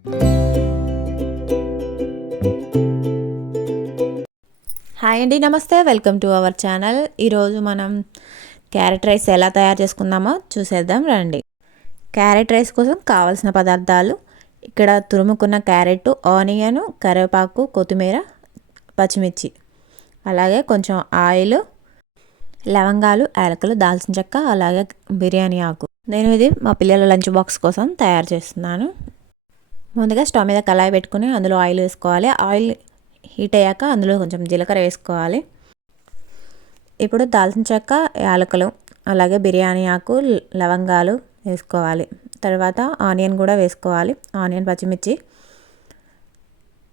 Hi అండి, నమస్తే, welcome to our channel. ఈరోజు మనం క్యారెట్ రైస్ ఎలా తయారు చేసుకుందామో చూసేద్దాం రండి. క్యారెట్ రైస్ కోసం కావాల్సిన పదార్థాలు: ఇక్కడ తురుముకున్న క్యారెట్, ఆనియన్, కరివేపాకు, కొత్తిమీర, పచ్చిమిర్చి, అలాగే కొంచెం ఆయిల్, లవంగాలు, యాలకులు, దాల్చిన చెక్క, అలాగే బిర్యానీ ఆకు. నేను ఇది మా పిల్లల లంచ్ బాక్స్ కోసం తయారు చేస్తున్నాను. ముందుగా స్టవ్ మీద కళాయి పెట్టుకుని అందులో ఆయిల్ వేసుకోవాలి. ఆయిల్ హీట్ అయ్యాక అందులో కొంచెం జీలకర్ర వేసుకోవాలి. ఇప్పుడు దాల్చిన చెక్క, యాలకులు, అలాగే బిర్యానీ ఆకు, లవంగాలు వేసుకోవాలి. తర్వాత ఆనియన్ కూడా వేసుకోవాలి. ఆనియన్, పచ్చిమిర్చి,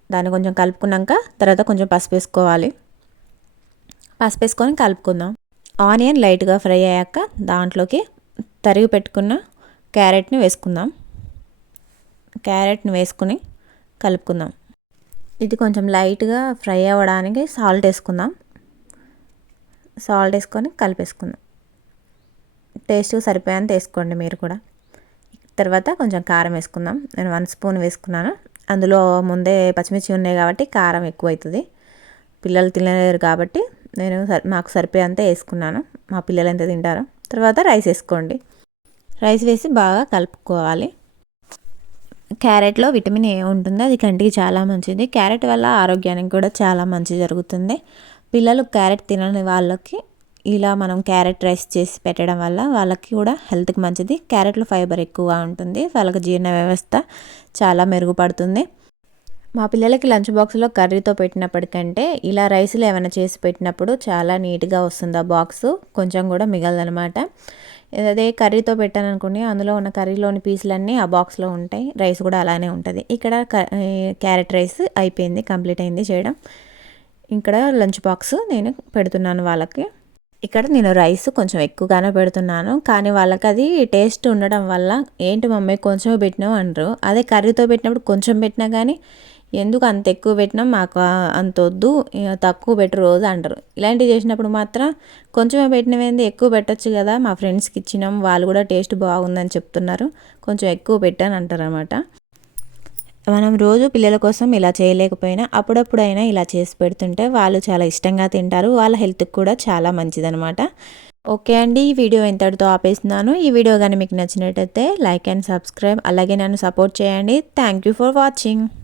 దాన్ని కొంచెం కలుపుకున్నాక తర్వాత కొంచెం పసుపు వేసుకోవాలి. పసుపు వేసుకొని కలుపుకుందాం. ఆనియన్ లైట్గా ఫ్రై అయ్యాక దాంట్లోకి తరిగి పెట్టుకున్న క్యారెట్ని వేసుకుందాం. క్యారెట్ని వేసుకుని కలుపుకుందాం. ఇది కొంచెం లైట్గా ఫ్రై అవ్వడానికి సాల్ట్ వేసుకుందాం. సాల్ట్ వేసుకొని కలిపేసుకుందాం. టేస్ట్ సరిపోయేంత వేసుకోండి మీరు కూడా. తర్వాత కొంచెం కారం వేసుకుందాం. నేను 1 స్పూన్ వేసుకున్నాను. అందులో ముందే పచ్చిమిర్చి ఉన్నాయి కాబట్టి కారం ఎక్కువ అవుతుంది. పిల్లలు తినలేరు కాబట్టి నేను మాకు సరిపోయేంత వేసుకున్నాను. మా పిల్లలు ఎంత తింటారో. తర్వాత రైస్ వేసుకోండి. రైస్ వేసి బాగా కలుపుకోవాలి. క్యారెట్లో విటమిన్ ఏ ఉంటుంది, అది కంటికి చాలా మంచిది. క్యారెట్ వల్ల ఆరోగ్యానికి కూడా చాలా మంచి జరుగుతుంది. పిల్లలు క్యారెట్ తినని వాళ్ళకి ఇలా మనం క్యారెట్ రైస్ చేసి పెట్టడం వల్ల వాళ్ళకి కూడా హెల్త్కి మంచిది. క్యారెట్లో ఫైబర్ ఎక్కువగా ఉంటుంది, వాళ్ళకి జీర్ణ వ్యవస్థ చాలా మెరుగుపడుతుంది. మా పిల్లలకి లంచ్ బాక్స్లో కర్రీతో పెట్టినప్పటికంటే ఇలా రైస్లో ఏమైనా చేసి పెట్టినప్పుడు చాలా నీట్గా వస్తుంది. ఆ బాక్సు కొంచెం కూడా మిగలదనమాట. అదే కర్రీతో పెట్టాను అనుకోండి, అందులో ఉన్న కర్రీలోని పీసులన్నీ ఆ బాక్స్లో ఉంటాయి. రైస్ కూడా అలానే ఉంటుంది. ఇక్కడ క్యారెట్ రైస్ అయిపోయింది, కంప్లీట్ అయింది చేయడం. ఇక్కడ లంచ్ బాక్స్ నేను పెడుతున్నాను వాళ్ళకి. ఇక్కడ నేను రైస్ కొంచెం ఎక్కువగానే పెడుతున్నాను, కానీ వాళ్ళకి అది టేస్ట్ ఉండడం వల్ల ఏంటి మమ్మీ కొంచెం పెట్టినావు అంటారు. అదే కర్రీతో పెట్టినప్పుడు కొంచెం పెట్టినా కానీ ఎందుకు అంత ఎక్కువ పెట్టినాం, మాకు అంత వద్దు, తక్కువ పెట్టు రోజు అంటారు. ఇలాంటివి చేసినప్పుడు మాత్రం కొంచెమే పెట్టినవేంది, ఎక్కువ పెట్టచ్చు కదా, మా ఫ్రెండ్స్కి ఇచ్చినాం, వాళ్ళు కూడా టేస్ట్ బాగుందని చెప్తున్నారు, కొంచెం ఎక్కువ పెట్టాను అంటారు అనమాట. మనం రోజు పిల్లల కోసం ఇలా చేయలేకపోయినా అప్పుడప్పుడైనా ఇలా చేసి పెడుతుంటే వాళ్ళు చాలా ఇష్టంగా తింటారు. వాళ్ళ హెల్త్కి కూడా చాలా మంచిదనమాట. ఓకే అండి, ఈ వీడియో ఇంతటితో ఆపేస్తున్నాను. ఈ వీడియో కానీ మీకు నచ్చినట్టయితే లైక్ అండ్ సబ్స్క్రైబ్, అలాగే నన్ను సపోర్ట్ చేయండి. Thank you for watching.